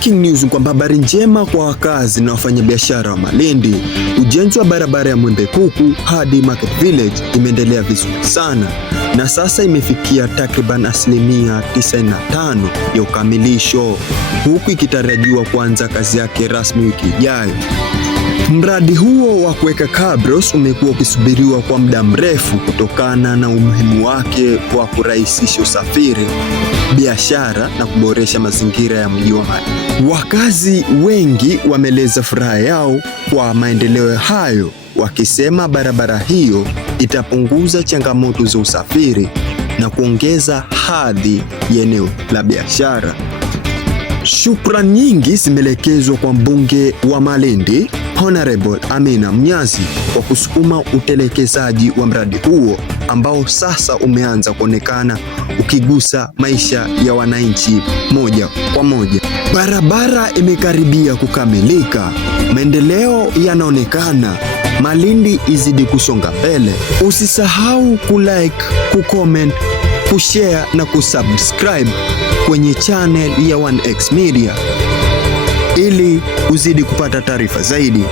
Breaking news kwamba habari njema kwa wakazi na wafanyabiashara wa Malindi. Ujenzi wa barabara ya Mwembe Kuku hadi Market Village imeendelea vizuri sana na sasa imefikia takriban asilimia 95 ya ukamilisho, huku ikitarajiwa kuanza kazi yake rasmi wiki ijayo. Mradi huo wa kuweka cabros umekuwa ukisubiriwa kwa muda mrefu kutokana na umuhimu wake wa kurahisisha usafiri, biashara na kuboresha mazingira ya mji wa Malindi. Wakazi wengi wameeleza furaha yao kwa maendeleo hayo, wakisema barabara hiyo itapunguza changamoto za usafiri na kuongeza hadhi ya eneo la biashara. Shukrani nyingi zimeelekezwa kwa mbunge wa Malindi Honorable Amina Mnyazi kwa kusukuma utelekezaji wa mradi huo ambao sasa umeanza kuonekana ukigusa maisha ya wananchi moja kwa moja. Barabara imekaribia kukamilika, maendeleo yanaonekana, Malindi izidi kusonga mbele. Usisahau kulike, kucomment, kushare na kusubscribe kwenye channel ya 1X Media ili uzidi kupata taarifa zaidi.